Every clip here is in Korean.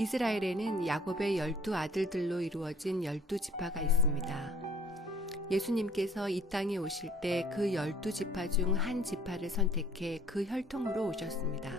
이스라엘에는 야곱의 12아들들로 이루어진 12지파가 있습니다. 예수님께서 이 땅에 오실 때 그 12지파 중 한 지파를 선택해 그 혈통으로 오셨습니다.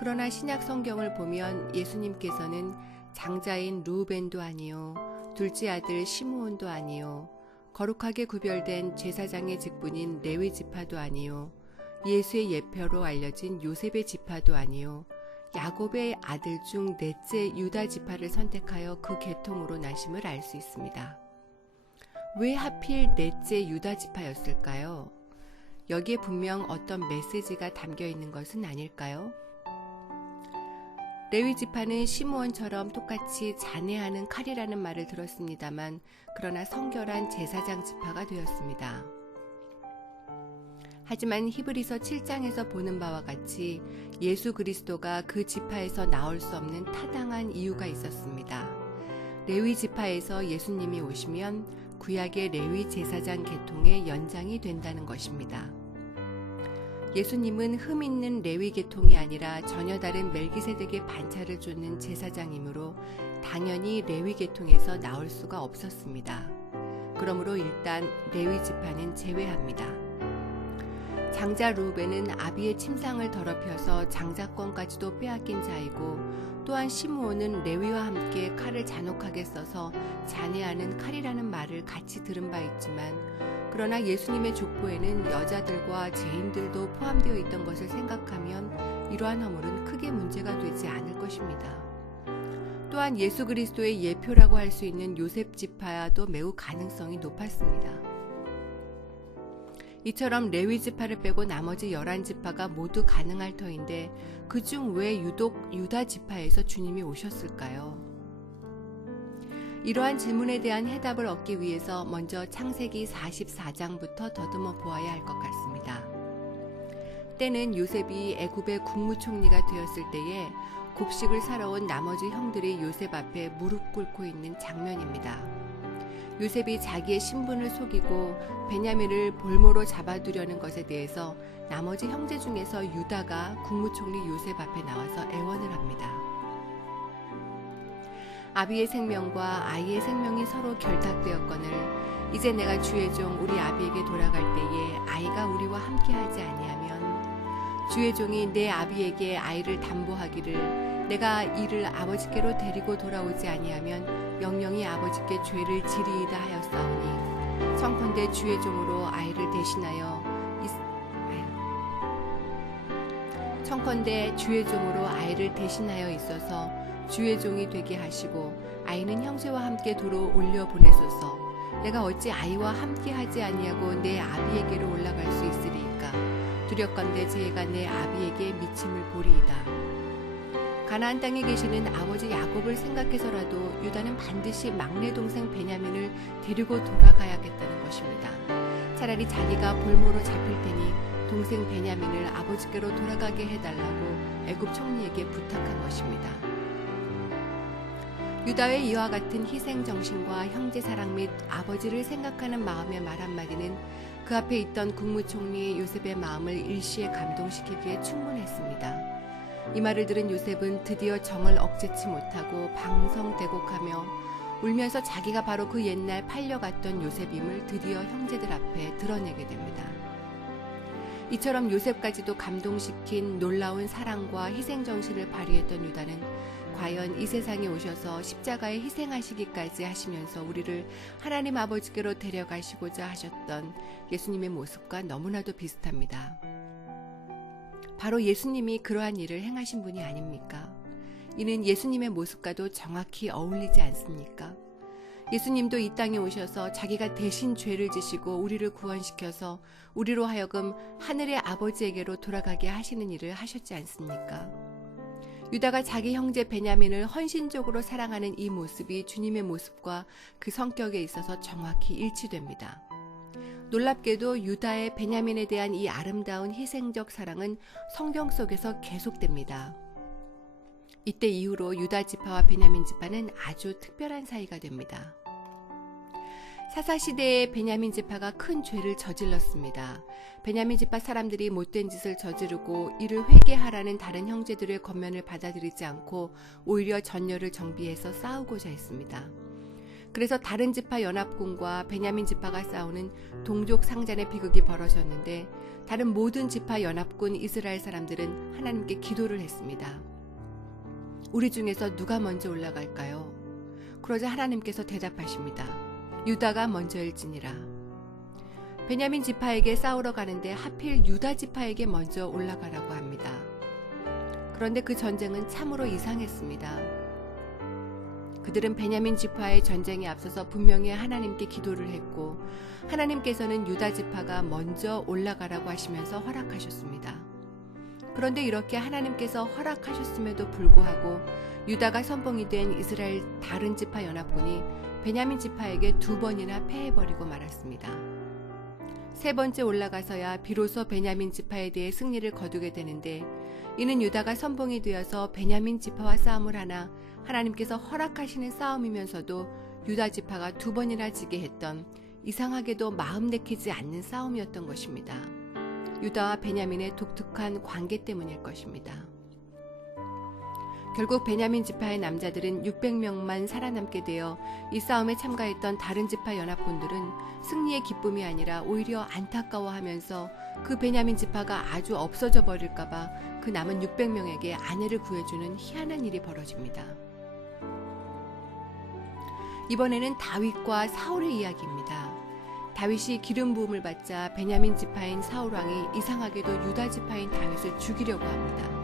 그러나 신약 성경을 보면 예수님께서는 장자인 르우벤도 아니요, 둘째 아들 시므온도 아니요, 거룩하게 구별된 제사장의 직분인 레위 지파도 아니요, 예수의 예표로 알려진 요셉의 지파도 아니요, 야곱의 아들 중 넷째 유다 지파를 선택하여 그 계통으로 나심을 알 수 있습니다. 왜 하필 넷째 유다 지파였을까요? 여기에 분명 어떤 메시지가 담겨 있는 것은 아닐까요? 레위 지파는 시므온처럼 똑같이 잔해하는 칼이라는 말을 들었습니다만 그러나 성결한 제사장 지파가 되었습니다. 하지만 히브리서 7장에서 보는 바와 같이 예수 그리스도가 그 지파에서 나올 수 없는 타당한 이유가 있었습니다. 레위 지파에서 예수님이 오시면 구약의 레위 제사장 계통의 연장이 된다는 것입니다. 예수님은 흠 있는 레위 계통이 아니라 전혀 다른 멜기세덱의 반차를 쫓는 제사장이므로 당연히 레위 계통에서 나올 수가 없었습니다. 그러므로 일단 레위 지파는 제외합니다. 장자 르우벤은 아비의 침상을 더럽혀서 장자권까지도 빼앗긴 자이고 또한 시므온은 레위와 함께 칼을 잔혹하게 써서 잔해하는 칼이라는 말을 같이 들은 바 있지만 그러나 예수님의 족보에는 여자들과 죄인들도 포함되어 있던 것을 생각하면 이러한 허물은 크게 문제가 되지 않을 것입니다. 또한 예수 그리스도의 예표라고 할 수 있는 요셉 지파도 매우 가능성이 높았습니다. 이처럼 레위 지파를 빼고 나머지 11지파가 모두 가능할 터인데 그중 왜 유독 유다 지파에서 주님이 오셨을까요? 이러한 질문에 대한 해답을 얻기 위해서 먼저 창세기 44장부터 더듬어 보아야 할 것 같습니다. 때는 요셉이 애굽의 국무총리가 되었을 때에 곡식을 사러 온 나머지 형들이 요셉 앞에 무릎 꿇고 있는 장면입니다. 요셉이 자기의 신분을 속이고 베냐민을 볼모로 잡아두려는 것에 대해서 나머지 형제 중에서 유다가 국무총리 요셉 앞에 나와서 애원을 합니다. 아비의 생명과 아이의 생명이 서로 결탁되었거늘 이제 내가 주의 종 우리 아비에게 돌아갈 때에 아이가 우리와 함께하지 아니하면 주의 종이 내 아비에게 아이를 담보하기를 내가 이를 아버지께로 데리고 돌아오지 아니하면 영영이 아버지께 죄를 지리이다 하였사오니 청컨대 주의 종으로 아이를 대신하여 있어서 주의 종이 되게 하시고 아이는 형제와 함께 도로 올려 보내소서. 내가 어찌 아이와 함께 하지 아니하고 내 아비에게로 올라갈 수 있으리이까. 두렵건대 제가 내 아비에게 미침을 보리이다. 가나안 땅에 계시는 아버지 야곱을 생각해서라도 유다는 반드시 막내 동생 베냐민을 데리고 돌아가야겠다는 것입니다. 차라리 자기가 볼모로 잡힐 테니 동생 베냐민을 아버지께로 돌아가게 해달라고 애굽 총리에게 부탁한 것입니다. 유다의 이와 같은 희생 정신과 형제 사랑 및 아버지를 생각하는 마음의 말 한마디는 그 앞에 있던 국무총리 요셉의 마음을 일시에 감동시키기에 충분했습니다. 이 말을 들은 요셉은 드디어 정을 억제치 못하고 방성대곡하며 울면서 자기가 바로 그 옛날 팔려갔던 요셉임을 드디어 형제들 앞에 드러내게 됩니다. 이처럼 요셉까지도 감동시킨 놀라운 사랑과 희생정신을 발휘했던 유다는 과연 이 세상에 오셔서 십자가에 희생하시기까지 하시면서 우리를 하나님 아버지께로 데려가시고자 하셨던 예수님의 모습과 너무나도 비슷합니다. 바로 예수님이 그러한 일을 행하신 분이 아닙니까? 이는 예수님의 모습과도 정확히 어울리지 않습니까? 예수님도 이 땅에 오셔서 자기가 대신 죄를 지시고 우리를 구원시켜서 우리로 하여금 하늘의 아버지에게로 돌아가게 하시는 일을 하셨지 않습니까? 유다가 자기 형제 베냐민을 헌신적으로 사랑하는 이 모습이 주님의 모습과 그 성격에 있어서 정확히 일치됩니다. 놀랍게도 유다의 베냐민에 대한 이 아름다운 희생적 사랑은 성경 속에서 계속됩니다. 이때 이후로 유다 지파와 베냐민 지파는 아주 특별한 사이가 됩니다. 사사시대에 베냐민 지파가 큰 죄를 저질렀습니다. 베냐민 지파 사람들이 못된 짓을 저지르고 이를 회개하라는 다른 형제들의 권면을 받아들이지 않고 오히려 전열을 정비해서 싸우고자 했습니다. 그래서 다른 지파 연합군과 베냐민 지파가 싸우는 동족 상잔의 비극이 벌어졌는데, 다른 모든 지파 연합군 이스라엘 사람들은 하나님께 기도를 했습니다. 우리 중에서 누가 먼저 올라갈까요? 그러자 하나님께서 대답하십니다. 유다가 먼저일지니라. 베냐민 지파에게 싸우러 가는데 하필 유다 지파에게 먼저 올라가라고 합니다. 그런데 그 전쟁은 참으로 이상했습니다. 그들은 베냐민 지파의 전쟁에 앞서서 분명히 하나님께 기도를 했고, 하나님께서는 유다 지파가 먼저 올라가라고 하시면서 허락하셨습니다. 그런데 이렇게 하나님께서 허락하셨음에도 불구하고 유다가 선봉이 된 이스라엘 다른 지파 연합군이 베냐민 지파에게 2번이나 패해버리고 말았습니다. 3번째 올라가서야 비로소 베냐민 지파에 대해 승리를 거두게 되는데, 이는 유다가 선봉이 되어서 베냐민 지파와 싸움을 하나 하나님께서 허락하시는 싸움이면서도 유다 지파가 2번이나 지게 했던, 이상하게도 마음 내키지 않는 싸움이었던 것입니다. 유다와 베냐민의 독특한 관계 때문일 것입니다. 결국 베냐민 지파의 남자들은 600명만 살아남게 되어 이 싸움에 참가했던 다른 지파 연합군들은 승리의 기쁨이 아니라 오히려 안타까워하면서 그 베냐민 지파가 아주 없어져 버릴까봐 그 남은 600명에게 아내를 구해주는 희한한 일이 벌어집니다. 이번에는 다윗과 사울의 이야기입니다. 다윗이 기름 부음을 받자 베냐민 지파인 사울 왕이 이상하게도 유다 지파인 다윗을 죽이려고 합니다.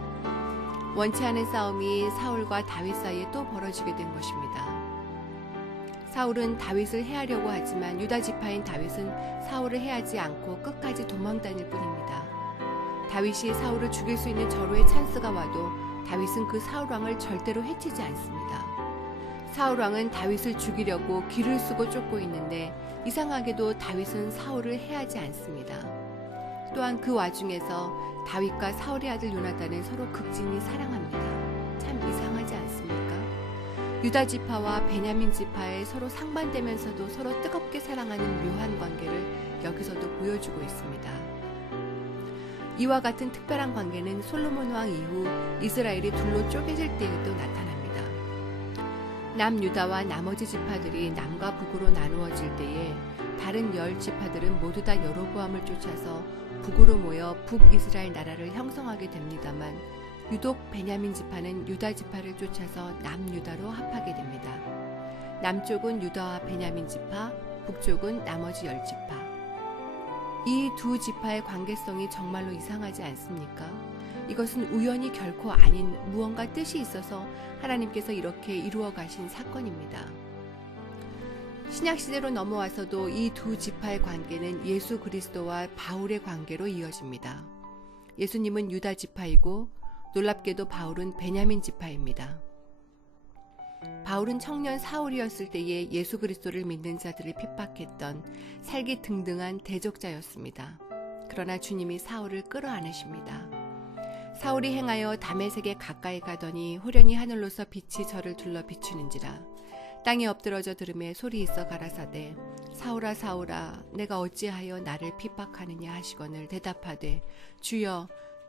원치 않은 싸움이 사울과 다윗 사이에 또 벌어지게 된 것입니다. 사울은 다윗을 해하려고 하지만 유다 지파인 다윗은 사울을 해하지 않고 끝까지 도망다닐 뿐입니다. 다윗이 사울을 죽일 수 있는 절호의 찬스가 와도 다윗은 그 사울 왕을 절대로 해치지 않습니다. 사울 왕은 다윗을 죽이려고 기를 쓰고 쫓고 있는데, 이상하게도 다윗은 사울을 해하지 않습니다. 또한 그 와중에서 다윗과 사울의 아들 요나단은 서로 극진히 사랑합니다. 참 이상하지 않습니까? 유다 지파와 베냐민 지파의 서로 상반되면서도 서로 뜨겁게 사랑하는 묘한 관계를 여기서도 보여주고 있습니다. 이와 같은 특별한 관계는 솔로몬 왕 이후 이스라엘이 둘로 쪼개질 때에도 나타납니다. 남유다와 나머지 지파들이 남과 북으로 나누어질 때에 다른 10지파들은 모두 다 여로보암을 쫓아서 북으로 모여 북이스라엘 나라를 형성하게 됩니다만, 유독 베냐민 지파는 유다 지파를 쫓아서 남유다로 합하게 됩니다. 남쪽은 유다와 베냐민 지파, 북쪽은 나머지 10지파. 이 두 지파의 관계성이 정말로 이상하지 않습니까? 이것은 우연이 결코 아닌 무언가 뜻이 있어서 하나님께서 이렇게 이루어 가신 사건입니다. 신약시대로 넘어와서도 이 두 지파의 관계는 예수 그리스도와 바울의 관계로 이어집니다. 예수님은 유다 지파이고 놀랍게도 바울은 베냐민 지파입니다. 바울은 청년 사울이었을 때에 예수 그리스도를 믿는 자들을 핍박했던 살기등등한 대적자였습니다. 그러나 주님이 사울을 끌어안으십니다. 사울이 행하여 다메섹에 가까이 가더니 호련히 하늘로서 빛이 저를 둘러 비추는지라. 땅에 엎드러져 들음에 소리 있어 가라사대, 사울아 사울아 내가 어찌하여 나를 핍박하느냐 하시거늘 대답하되, 주여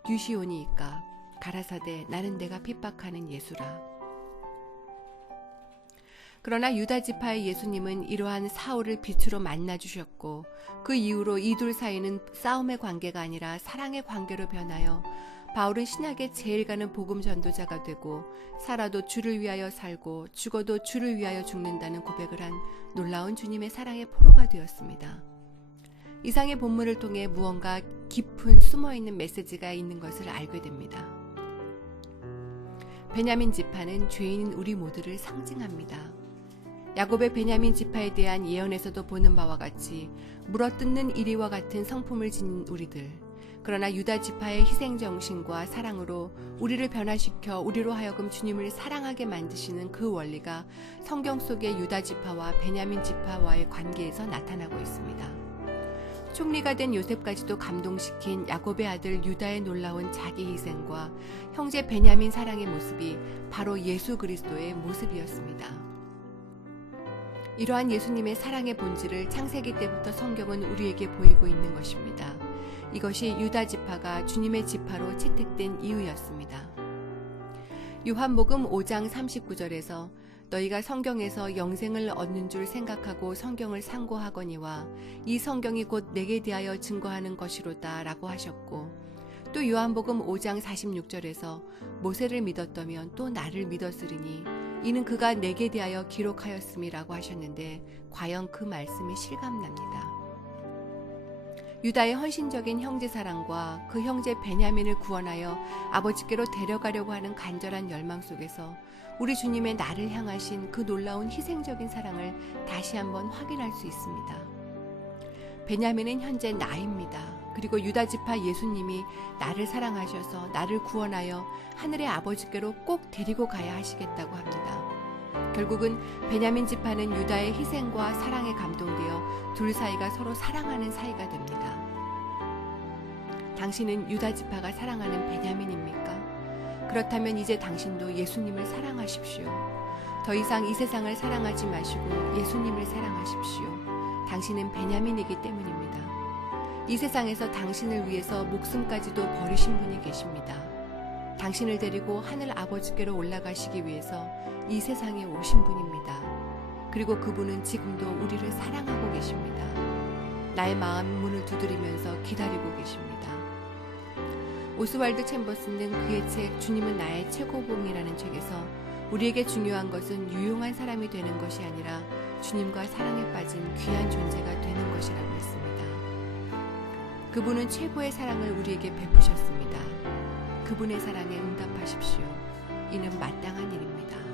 뉴시오니이까. 가라사대, 나는 내가 핍박하는 예수라. 그러나 유다 지파의 예수님은 이러한 사울을 빛으로 만나주셨고, 그 이후로 이 둘 사이는 싸움의 관계가 아니라 사랑의 관계로 변하여 바울은 신약의 제일 가는 복음 전도자가 되고, 살아도 주를 위하여 살고 죽어도 주를 위하여 죽는다는 고백을 한 놀라운 주님의 사랑의 포로가 되었습니다. 이상의 본문을 통해 무언가 깊은 숨어있는 메시지가 있는 것을 알게 됩니다. 베냐민 지파는 죄인인 우리 모두를 상징합니다. 야곱의 베냐민 지파에 대한 예언에서도 보는 바와 같이 물어뜯는 이리와 같은 성품을 지닌 우리들, 그러나 유다 지파의 희생정신과 사랑으로 우리를 변화시켜 우리로 하여금 주님을 사랑하게 만드시는 그 원리가 성경 속의 유다 지파와 베냐민 지파와의 관계에서 나타나고 있습니다. 총리가 된 요셉까지도 감동시킨 야곱의 아들 유다의 놀라운 자기 희생과 형제 베냐민 사랑의 모습이 바로 예수 그리스도의 모습이었습니다. 이러한 예수님의 사랑의 본질을 창세기 때부터 성경은 우리에게 보이고 있는 것입니다. 이것이 유다 지파가 주님의 지파로 채택된 이유였습니다. 요한복음 5장 39절에서 너희가 성경에서 영생을 얻는 줄 생각하고 성경을 상고하거니와 이 성경이 곧 내게 대하여 증거하는 것이로다 라고 하셨고, 또 요한복음 5장 46절에서 모세를 믿었다면 또 나를 믿었으리니 이는 그가 내게 대하여 기록하였음이라고 하셨는데, 과연 그 말씀이 실감납니다. 유다의 헌신적인 형제 사랑과 그 형제 베냐민을 구원하여 아버지께로 데려가려고 하는 간절한 열망 속에서 우리 주님의 나를 향하신 그 놀라운 희생적인 사랑을 다시 한번 확인할 수 있습니다. 베냐민은 현재 나입니다. 그리고 유다 지파 예수님이 나를 사랑하셔서 나를 구원하여 하늘의 아버지께로 꼭 데리고 가야 하시겠다고 합니다. 결국은 베냐민 지파는 유다의 희생과 사랑에 감동되어 둘 사이가 서로 사랑하는 사이가 됩니다. 당신은 유다 지파가 사랑하는 베냐민입니까? 그렇다면 이제 당신도 예수님을 사랑하십시오. 더 이상 이 세상을 사랑하지 마시고 예수님을 사랑하십시오. 당신은 베냐민이기 때문입니다. 이 세상에서 당신을 위해서 목숨까지도 버리신 분이 계십니다. 당신을 데리고 하늘 아버지께로 올라가시기 위해서 이 세상에 오신 분입니다. 그리고 그분은 지금도 우리를 사랑하고 계십니다. 나의 마음 문을 두드리면서 기다리고 계십니다. 오스왈드 챔버스는 그의 책 주님은 나의 최고봉이라는 책에서 우리에게 중요한 것은 유용한 사람이 되는 것이 아니라 주님과 사랑에 빠진 귀한 존재가 되는 것이라고 했습니다. 그분은 최고의 사랑을 우리에게 베푸셨습니다. 그분의 사랑에 응답하십시오. 이는 마땅한 일입니다.